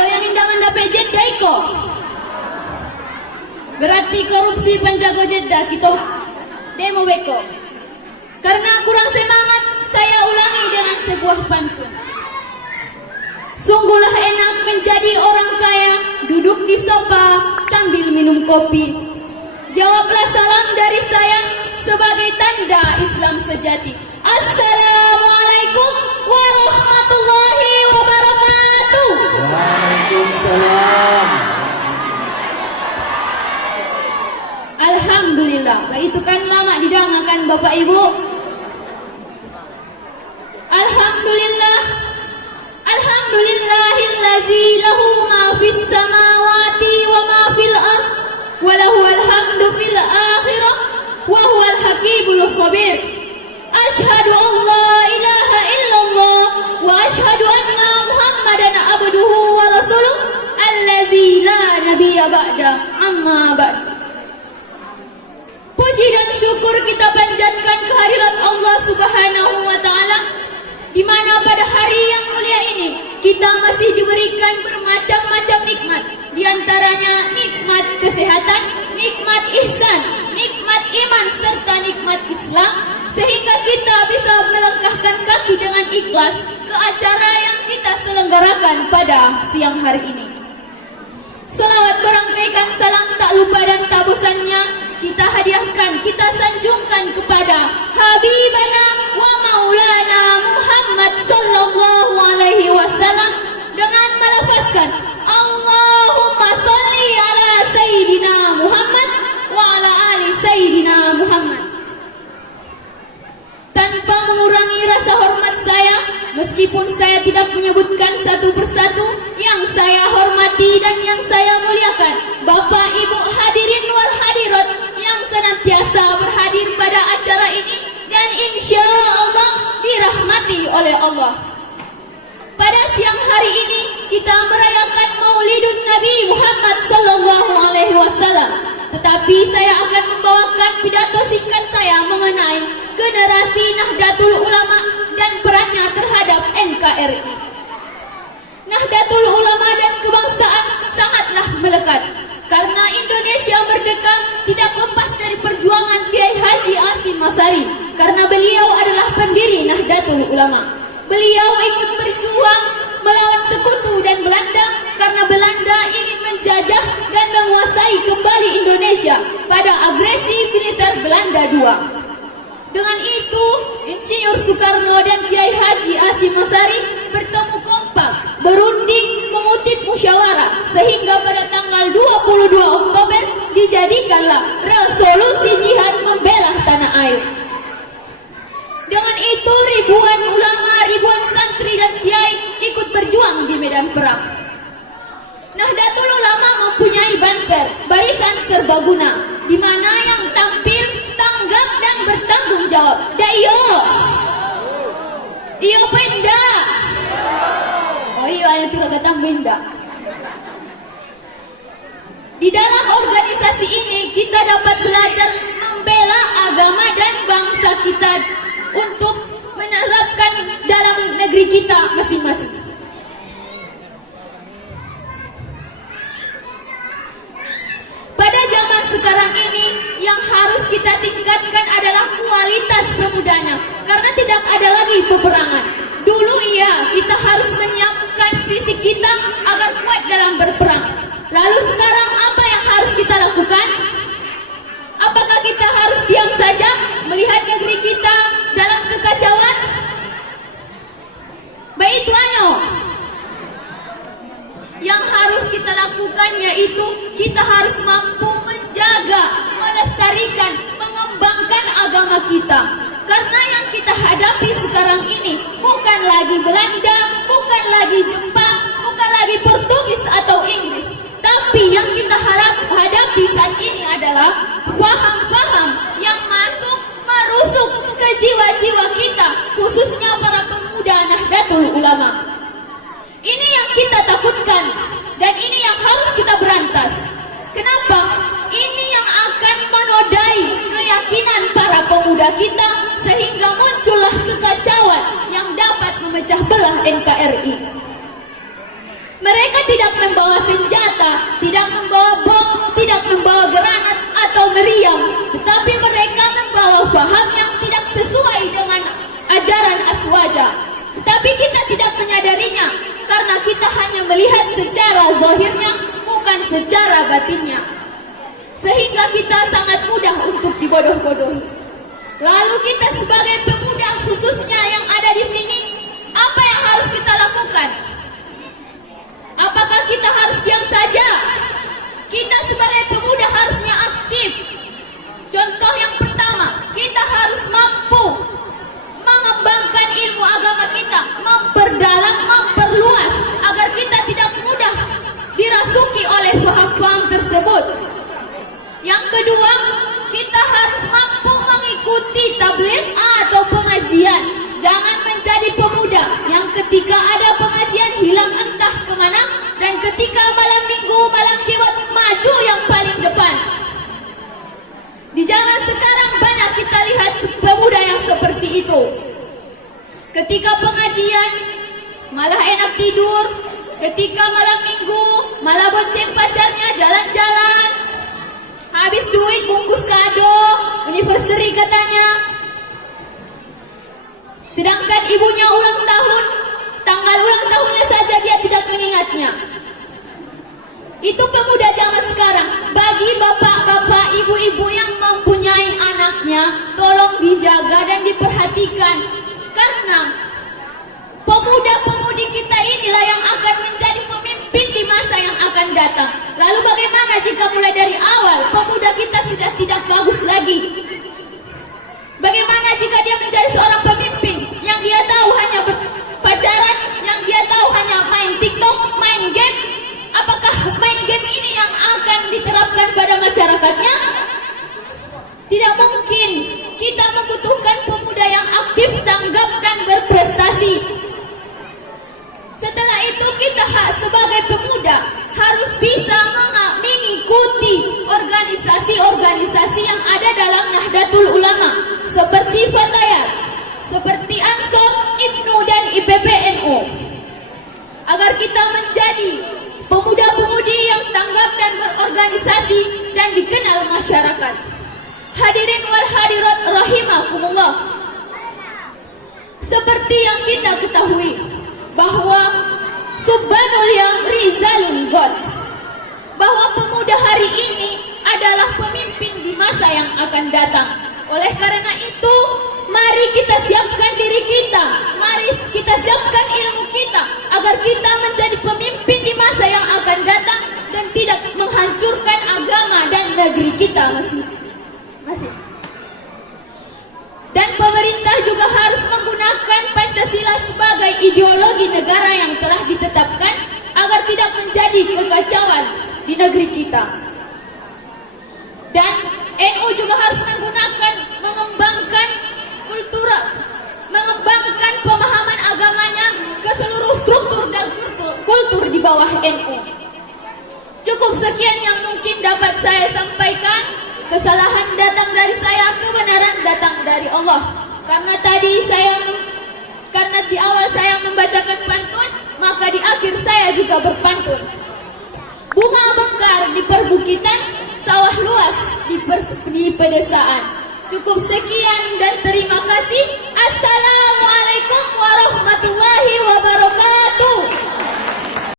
modal yang indah mendapat jeddah iko. Berarti korupsi penjago jeddah kita demo beko. Karena kurang semangat, saya ulangi dengan sebuah pantun. Sungguhlah enak menjadi orang kaya, duduk di sofa sambil minum kopi. Jawablah salam dari saya sebagai tanda Islam sejati. Assalamualaikum warahmatullahi wabarakatuh. Waalaikumsalam. Alhamdulillah. Itu kan lama didengarkan Bapak Ibu. Alhamdulillah. Alhamdulillahillazi lahu ma fis samawati wa ma fil ard wa lahu alhamdu fil akhirah wa huwal hakimul khabir. Asyhadu an la ilaha illallah wa asyhadu anna Muhammadan abduhu wa rasuluh allazi la nabiyya ba'da amma ba'd. Puji dan syukur kita panjatkan kehadirat Allah Subhanahu wa taala, di mana pada hari yang mulia ini kita masih diberikan bermacam-macam nikmat, di antaranya nikmat kesehatan, nikmat ihsan, nikmat iman serta nikmat Islam, sehingga kita bisa melangkahkan kaki dengan ikhlas ke acara yang kita selenggarakan pada siang hari ini. Selawat berangkaikan salam tak lupa dan tak bosannya kita hadiahkan, kita sanjungkan kepada Habibana wa Maulana Muhammad sallallahu alaihi wasallam dengan melafazkan Allahumma sholli ala Sayyidina Muhammad wa ala ali Sayyidina Muhammad. Tanpa mengurangi rasa hormat saya, meskipun saya tidak menyebutkan satu persatu, yang saya hormati dan yang saya muliakan Bapak Ibu hadirin wal hadirat yang senantiasa berhadir pada acara ini dan insya Allah dirahmati oleh Allah. Pada siang hari ini kita merayakan Maulidun Nabi Muhammad sallallahu alaihi wasallam. Tetapi saya akan membawakan pidato singkat saya mengenai generasi Nahdlatul Ulama dan perannya terhadap NKRI. Nahdlatul Ulama dan kebangsaan sangatlah melekat, karena Indonesia merdeka tidak lepas dari perjuangan Kiai Haji Hashim Asy'ari, karena beliau adalah pendiri Nahdlatul Ulama. Beliau ikut berjuang melawan sekutu dan Belanda, karena Belanda ingin menjajah dan menguasai kembali Indonesia pada agresi militer Belanda II. Dengan itu, Insinyur Soekarno dan Kiai Haji Hashim Asy'ari bertemu kompak, berunding, mengutip musyawarah, sehingga pada tanggal 22 Oktober dijadikanlah resolusi jihad membela tanah air. Dengan itu ribuan ulama, ribuan santri dan kiai ikut berjuang di medan perang. Nahdlatul Ulama mempunyai banser, barisan serbaguna, di mana yang tampil, tanggap dan bertanggung jawab. Dayo, iyo penda. Oh iya, yang tidak datang benda. Di dalam organisasi ini kita dapat belajar membela agama dan bangsa kita untuk menerapkan dalam negeri kita masing-masing. Pada zaman sekarang ini yang harus kita tingkatkan adalah kualitas pemudanya, karena tidak ada lagi peperangan. Dulu iya, kita harus menyiapkan fisik kita agar kuat dalam berperang. Lalu sekarang apa yang harus kita lakukan? Apakah kita harus diam saja melihat negeri kita dalam kekacauan? Baik tuanyo, yang harus kita lakukan yaitu kita harus mampu menjaga, melestarikan, mengembangkan agama kita. Karena yang kita hadapi sekarang ini bukan lagi Belanda, bukan lagi Jepang, bukan lagi Portugis atau Inggris, tapi yang kita hadapi saat ini adalah paham-paham yang masuk merusuk ke jiwa-jiwa kita, khususnya para pemuda Nahdlatul Ulama. Ini yang kita takutkan dan ini yang harus kita berantas. Kenapa? Ini yang akan menodai keyakinan para pemuda kita, sehingga muncullah kekacauan yang dapat memecah belah NKRI. Mereka tidak membawa senjata, tidak membawa bom, tidak membawa granat atau meriam, tetapi mereka membawa faham yang tidak sesuai dengan ajaran Aswaja. Tetapi kita tidak menyadarinya karena kita hanya melihat secara zahirnya, bukan secara batinnya. Sehingga kita sangat mudah untuk dibodoh-bodohi. Lalu kita sebagai pemuda khususnya yang ada di sini, apa yang harus kita lakukan? Apakah kita harus diam saja? Kita sebagai pemuda harusnya aktif. Contoh yang pertama, kita harus mampu mengembangkan ilmu agama kita, memperdalam, memperluas, agar kita tidak mudah dirasuki oleh paham-paham tersebut. Yang kedua, kita harus mampu mengikuti tabligh atau pengajian. Jangan menjadi pemuda yang ketika ada pengajian hilang entah kemana, dan ketika malam minggu, malam kiwat maju yang paling depan. Di zaman sekarang banyak kita lihat pemuda yang seperti itu. Ketika pengajian malah enak tidur, ketika malam minggu malah bonceng pacarnya jalan-jalan, habis duit bungkus kado, anniversary katanya. Sedangkan ibunya ulang tahun, tanggal ulang tahunnya saja dia tidak mengingatnya. Itu pemuda zaman sekarang. Bagi bapak-bapak, ibu-ibu yang mempunyai anaknya, tolong dijaga dan diperhatikan. Karena pemuda-pemudi kita inilah yang akan menjadi pemimpin di masa yang akan datang. Lalu bagaimana jika mulai dari awal pemuda kita sudah tidak bagus lagi? Bagaimana jika dia menjadi seorang pemimpin yang dia tahu hanya berpacaran, yang dia tahu hanya main TikTok, main game? Apakah main game ini yang akan diterapkan pada masyarakatnya? Tidak mungkin. Kita membutuhkan pemuda yang aktif, tanggap, dan berprestasi. Setelah itu kita sebagai pemuda harus bisa mengikuti organisasi-organisasi yang ada dalam Nahdlatul Ulama, seperti Fatayat, seperti Ansor, IPNU, dan IPPNU, agar kita menjadi pemuda-pemudi yang tanggap dan berorganisasi dan dikenal masyarakat. Hadirin wal hadirat rahimakumullah. Seperti yang kita ketahui bahwa Subhanul yang Rizalun Gods, bahwa pemuda hari ini adalah pemimpin di masa yang akan datang. Oleh karena itu, mari kita siapkan diri kita, mari kita siapkan ilmu kita, agar kita menjadi pemimpin di masa yang akan datang dan tidak menghancurkan agama dan negeri kita masih. Dan pemerintah juga harus menggunakan Pancasila sebagai ideologi negara yang telah ditetapkan agar tidak menjadi kekacauan di negeri kita. Dan NU juga harus mengembangkan mengembangkan pemahaman agamanya ke seluruh struktur dan kultur di bawah NU. Cukup sekian yang mungkin dapat saya sampaikan. Kesalahan datang dari saya, kebenaran datang dari Allah. Karena di awal saya membacakan pantun, maka di akhir saya juga berpantun. Bunga mekar di perbukitan, sawah luas di pedesaan. Cukup sekian dan terima kasih. Assalamualaikum warahmatullahi wabarakatuh.